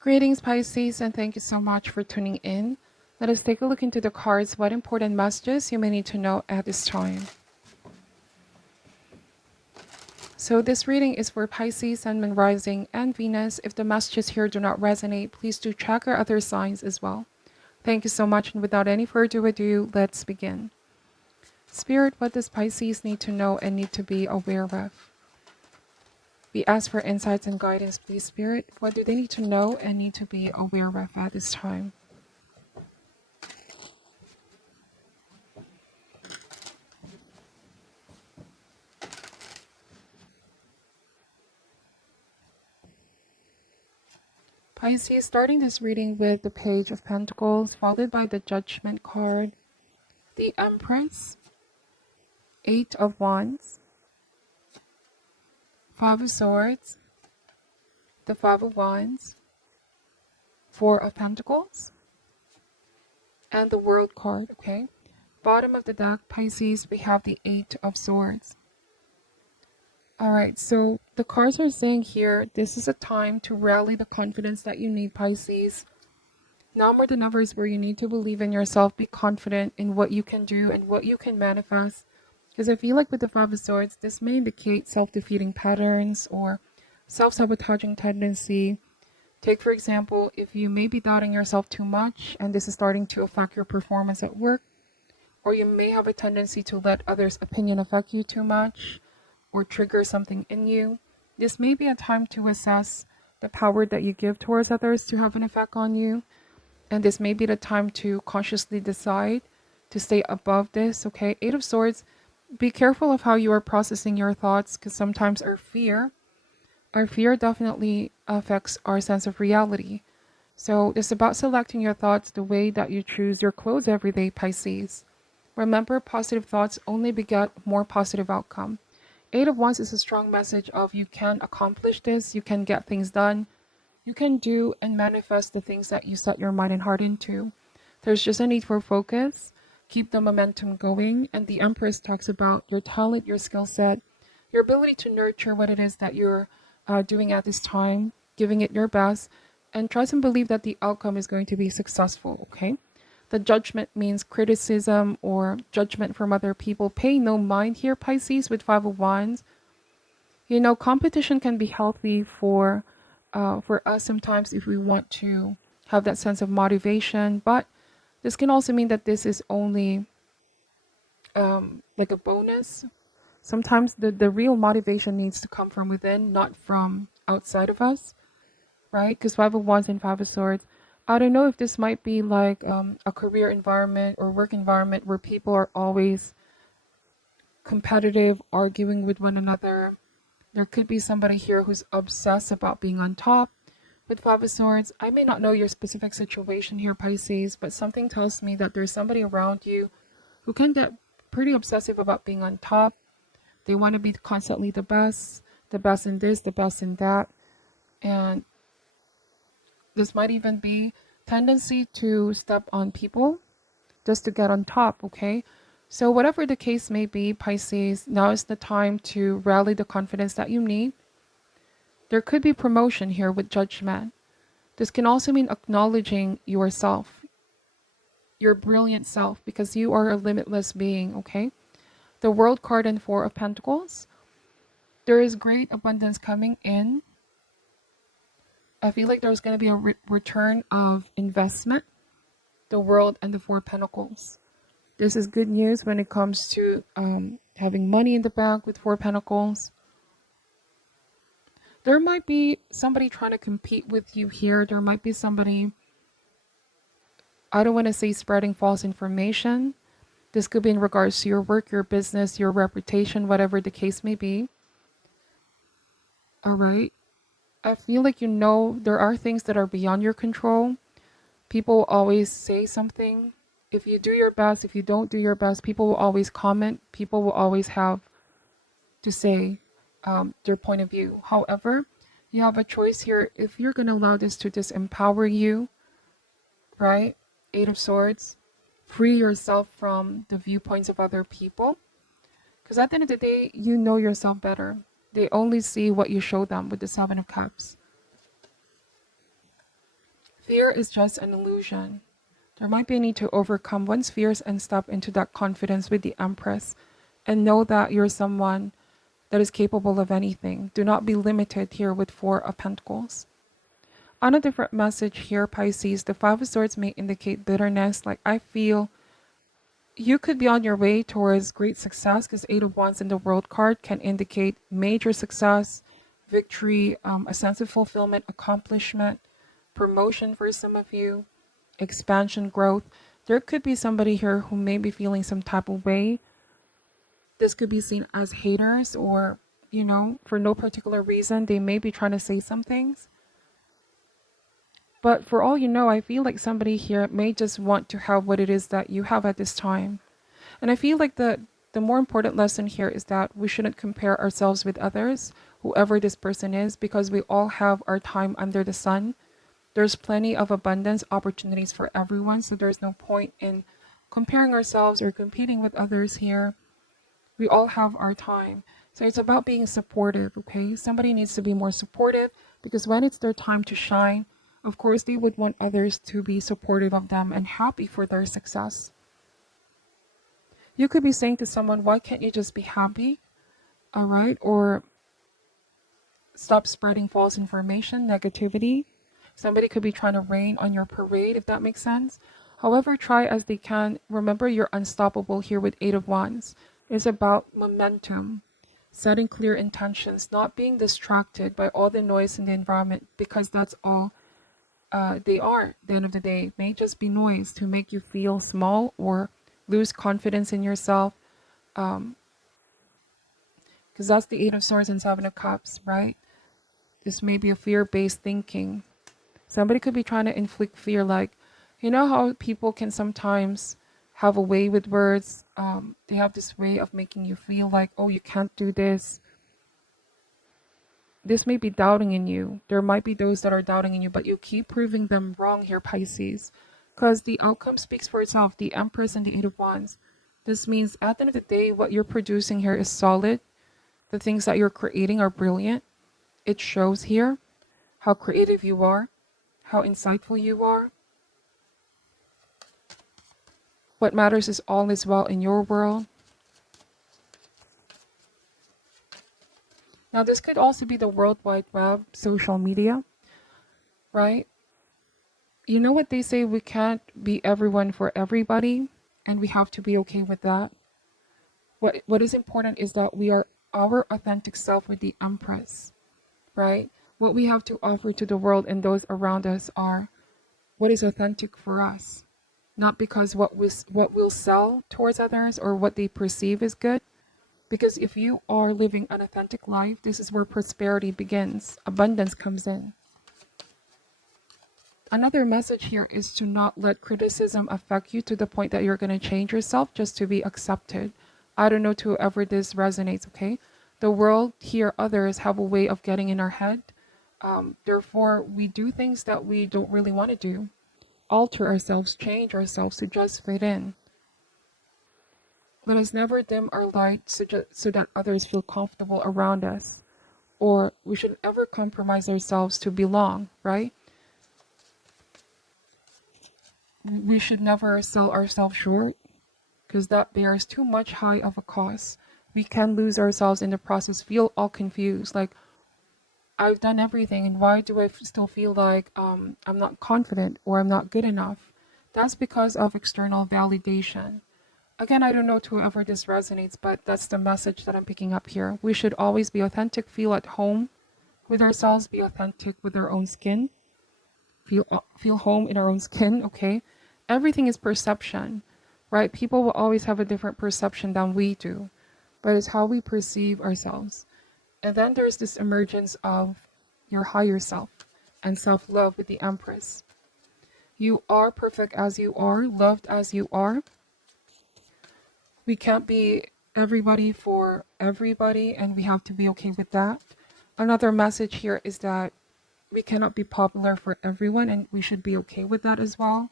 Greetings, Pisces, and thank you so much for tuning in. Let us take a look into the cards. What important messages you may need to know at this time. So this reading is for Pisces, Sun, Moon, Rising, and Venus. If the messages here do not resonate, please do check our other signs as well. Thank you so much, and without any further ado, let's begin. Spirit, what does Pisces need to know and need to be aware of? We ask for insights and guidance, please, Spirit. What do they need to know and need to be aware of at this time? Pisces, starting this reading with the Page of Pentacles, followed by the Judgment card, the Empress, Eight of Wands, Five of Swords, the Five of Wands, Four of Pentacles, and the World card, okay? Bottom of the deck, Pisces, we have the Eight of Swords. Alright, so the cards are saying here, this is a time to rally the confidence that you need, Pisces. Now more than ever is where you need to believe in yourself, be confident in what you can do and what you can manifest. Because I feel like with the Five of Swords, this may indicate self-defeating patterns or self-sabotaging tendency. Take, for example, if you may be doubting yourself too much and this is starting to affect your performance at work, or you may have a tendency to let others' opinion affect you too much or trigger something in you. This may be a time to assess the power that you give towards others to have an effect on you. And this may be the time to consciously decide to stay above this, okay? Eight of Swords, be careful of how you are processing your thoughts, because sometimes our fear definitely affects our sense of reality. So it's about selecting your thoughts the way that you choose your clothes every day, Pisces. Remember, positive thoughts only beget more positive outcome. Eight of Wands is a strong message of you can accomplish this, you can get things done, you can do and manifest the things that you set your mind and heart into. There's just a need for focus. Keep the momentum going. And the Empress talks about your talent, your skill set, your ability to nurture what it is that you're doing at this time, giving it your best, and trust and believe that the outcome is going to be successful, okay? The Judgment means criticism or judgment from other people. Pay no mind here, Pisces, with Five of Wands. You know, competition can be healthy for us sometimes if we want to have that sense of motivation, but this can also mean that this is only like a bonus. Sometimes the real motivation needs to come from within, not from outside of us, right? Because Five of Wands and Five of Swords, I don't know if this might be like a career environment or work environment where people are always competitive, arguing with one another. There could be somebody here who's obsessed about being on top. With Five of Swords, I may not know your specific situation here, Pisces, but something tells me that there's somebody around you who can get pretty obsessive about being on top. They want to be constantly the best in this, the best in that. And this might even be tendency to step on people just to get on top, okay? So whatever the case may be, Pisces, now is the time to rally the confidence that you need. There could be promotion here with Judgment. This can also mean acknowledging yourself, your brilliant self, because you are a limitless being, okay? The World card and Four of Pentacles. There is great abundance coming in. I feel like there's going to be a return of investment. The World and the Four of Pentacles. This is good news when it comes to having money in the bank with Four of Pentacles. There might be somebody trying to compete with you here. There might be somebody, I don't want to say spreading false information. This could be in regards to your work, your business, your reputation, whatever the case may be. All right. I feel like, you know, there are things that are beyond your control. People will always say something. If you do your best, if you don't do your best, people will always comment. People will always have to say their point of view. However, you have a choice here. If you're going to allow this to disempower you, right? Eight of Swords, free yourself from the viewpoints of other people. Because at the end of the day, you know yourself better. They only see what you show them with the Seven of Cups. Fear is just an illusion. There might be a need to overcome one's fears and step into that confidence with the Empress and know that you're someone that is capable of anything. Do not be limited here with Four of Pentacles. On a different message here, Pisces, the Five of Swords may indicate bitterness. Like, I feel you could be on your way towards great success, because Eight of Wands in the World card can indicate major success, victory, a sense of fulfillment, accomplishment, promotion for some of you, expansion, growth. There could be somebody here who may be feeling some type of way. This could be seen as haters, or, you know, for no particular reason. They may be trying to say some things. But for all you know, I feel like somebody here may just want to have what it is that you have at this time. And I feel like the more important lesson here is that we shouldn't compare ourselves with others, whoever this person is, because we all have our time under the sun. There's plenty of abundance, opportunities for everyone, so there's no point in comparing ourselves or competing with others here. We all have our time. So it's about being supportive, okay? Somebody needs to be more supportive, because when it's their time to shine, of course, they would want others to be supportive of them and happy for their success. You could be saying to someone, why can't you just be happy? All right? Or stop spreading false information, negativity. Somebody could be trying to rain on your parade, if that makes sense. However, try as they can. Remember, you're unstoppable here with Eight of Wands. It's about momentum, setting clear intentions, not being distracted by all the noise in the environment, because that's all they are. At the end of the day, it may just be noise to make you feel small or lose confidence in yourself. Because that's the Eight of Swords and Seven of Cups, right? This may be a fear-based thinking. Somebody could be trying to inflict fear, like, you know how people can sometimes have a way with words. They have this way of making you feel like, oh, you can't do this. This may be doubting in you. There might be those that are doubting in you, but you keep proving them wrong here, Pisces. Because the outcome speaks for itself. The Empress and the Eight of Wands. This means at the end of the day, what you're producing here is solid. The things that you're creating are brilliant. It shows here how creative you are, how insightful you are. What matters is all is well in your world. Now, this could also be the World Wide Web, social media, right? You know what they say, we can't be everyone for everybody, and we have to be okay with that. What is important is that we are our authentic self with the Empress, right? What we have to offer to the world and those around us are what is authentic for us, not because what we'll sell towards others or what they perceive is good. Because if you are living an authentic life, this is where prosperity begins. Abundance comes in. Another message here is to not let criticism affect you to the point that you're going to change yourself just to be accepted. I don't know to whoever this resonates, okay? The world here, others have a way of getting in our head. Therefore, we do things that we don't really want to do. Alter ourselves, change ourselves to just fit in. Let us never dim our light so that others feel comfortable around us. Or we should ever compromise ourselves to belong, right? We should never sell ourselves short, because that bears too much high of a cost. We can lose ourselves in the process, feel all confused, like, I've done everything, and why do I still feel like I'm not confident or I'm not good enough? That's because of external validation. Again, I don't know to whoever this resonates, but that's the message that I'm picking up here. We should always be authentic, feel at home with ourselves, be authentic with our own skin, feel home in our own skin, okay? Everything is perception, right? People will always have a different perception than we do, but it's how we perceive ourselves. And then there's this emergence of your higher self and self-love with the Empress. You are perfect as you are, loved as you are. We can't be everybody for everybody, and we have to be okay with that. Another message here is that we cannot be popular for everyone, and we should be okay with that as well.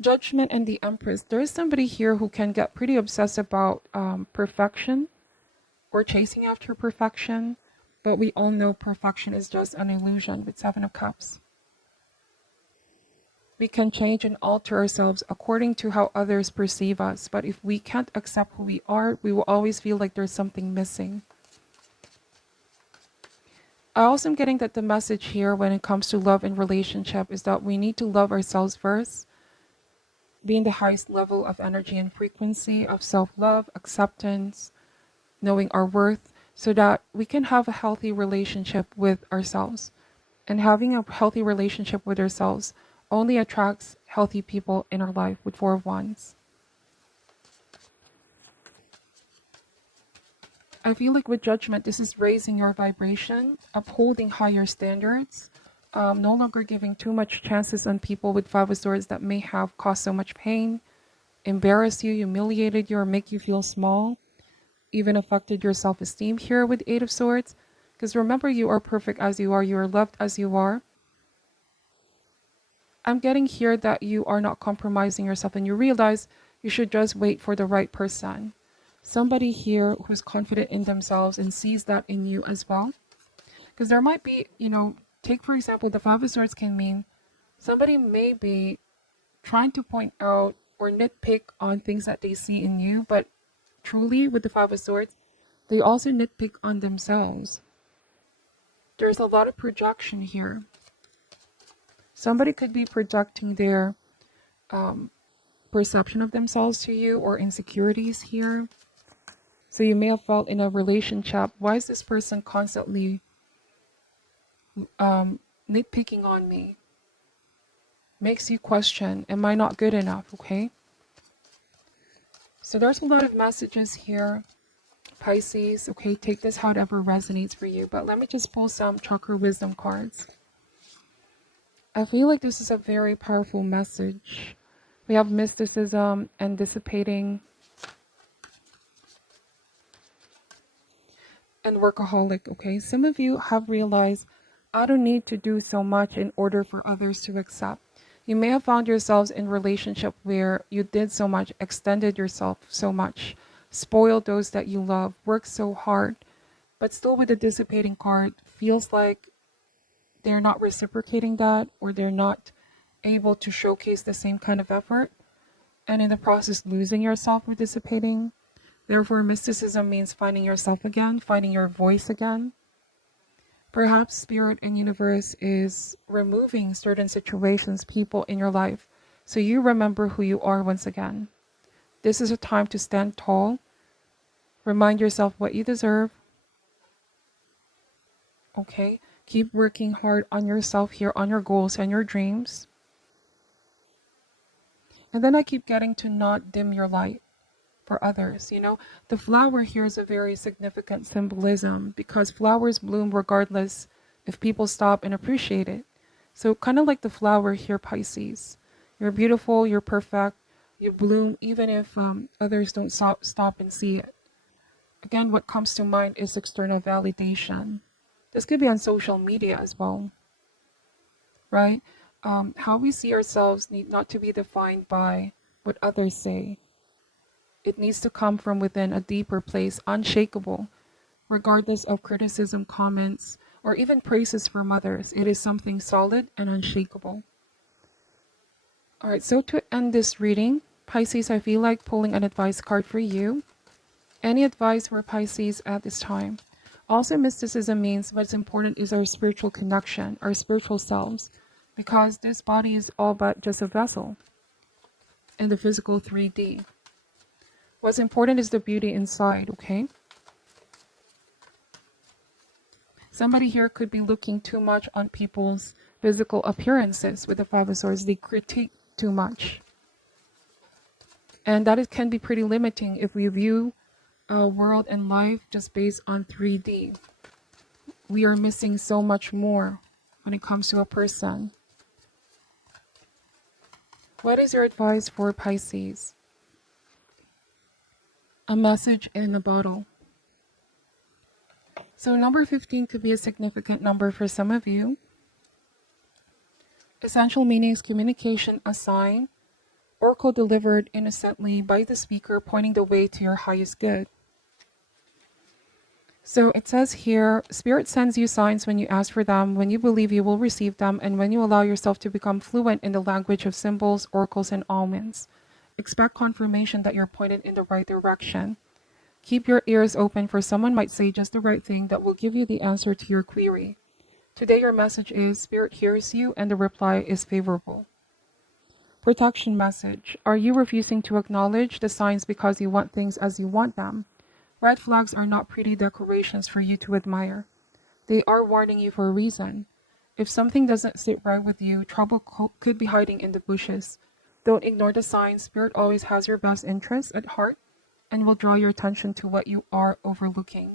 Judgment and the Empress. There is somebody here who can get pretty obsessed about perfection or chasing after perfection. But we all know perfection is just an illusion with Seven of Cups. We can change and alter ourselves according to how others perceive us. But if we can't accept who we are, we will always feel like there's something missing. I also am getting that the message here when it comes to love and relationship is that we need to love ourselves first, being the highest level of energy and frequency of self-love, acceptance, knowing our worth, so that we can have a healthy relationship with ourselves. And having a healthy relationship with ourselves only attracts healthy people in our life with Four of Wands. I feel like with Judgment, this is raising your vibration, upholding higher standards, no longer giving too much chances on people with Five of Swords that may have caused so much pain, embarrassed you, humiliated you, or make you feel small, even affected your self-esteem here with Eight of Swords. Because remember, you are perfect as you are loved as you are. I'm getting here that you are not compromising yourself and you realize you should just wait for the right person. Somebody here who's confident in themselves and sees that in you as well. Because there might be, take for example, the Five of Swords can mean somebody may be trying to point out or nitpick on things that they see in you, but truly with the Five of Swords, they also nitpick on themselves. There's a lot of projection here. Somebody could be projecting their perception of themselves to you or insecurities here. So you may have felt in a relationship, why is this person constantly nitpicking on me? Makes you question, am I not good enough, okay? So there's a lot of messages here, Pisces, okay? Take this however resonates for you. But let me just pull some chakra wisdom cards. I feel like this is a very powerful message. We have mysticism and dissipating and workaholic, okay? Some of you have realized, I don't need to do so much in order for others to accept. You may have found yourselves in a relationship where you did so much, extended yourself so much, spoiled those that you love, worked so hard, but still with the dissipating card, feels like they're not reciprocating that, or they're not able to showcase the same kind of effort, and in the process losing yourself with dissipating. Therefore, mysticism means finding yourself again, finding your voice again. Perhaps Spirit and Universe is removing certain situations, people in your life, so you remember who you are once again. This is a time to stand tall. Remind yourself what you deserve. Okay? Keep working hard on yourself here, on your goals and your dreams. And then I keep getting to not dim your light for others. The flower here is a very significant symbolism because flowers bloom regardless if people stop and appreciate it. So kind of like the flower here, Pisces. You're beautiful, you're perfect, you bloom even if others don't stop and see it. Again, what comes to mind is external validation. This could be on social media as well, right? How we see ourselves need not to be defined by what others say. It needs to come from within a deeper place, unshakable, regardless of criticism, comments, or even praises from others. It is something solid and unshakable. All right, so to end this reading, Pisces, I feel like pulling an advice card for you. Any advice for Pisces at this time? Also, mysticism means what's important is our spiritual connection, our spiritual selves, because this body is all but just a vessel in the physical 3D. What's important is the beauty inside, okay? Somebody here could be looking too much on people's physical appearances with the Five of Swords. They critique too much. And that can be pretty limiting if we view a world and life just based on 3D. We are missing so much more when it comes to a person. What is your advice for Pisces? A message in a bottle. So number 15 could be a significant number for some of you. Essential meanings: communication, a sign, oracle delivered innocently by the speaker, pointing the way to your highest good. So it says here, Spirit sends you signs when you ask for them, when you believe you will receive them, and when you allow yourself to become fluent in the language of symbols, oracles, and omens. Expect confirmation that you're pointed in the right direction. Keep your ears open, for someone might say just the right thing that will give you the answer to your query. Today your message is, Spirit hears you and the reply is favorable. Protection message. Are you refusing to acknowledge the signs because you want things as you want them? Red flags are not pretty decorations for you to admire. They are warning you for a reason. If something doesn't sit right with you, trouble could be hiding in the bushes. Don't ignore the signs. Spirit always has your best interests at heart and will draw your attention to what you are overlooking.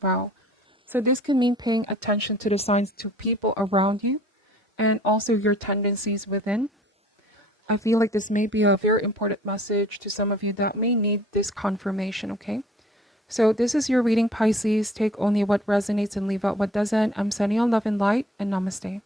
Wow. So this can mean paying attention to the signs to people around you and also your tendencies within. I feel like this may be a very important message to some of you that may need this confirmation, okay? So this is your reading, Pisces. Take only what resonates and leave out what doesn't. I'm sending you love and light, and namaste.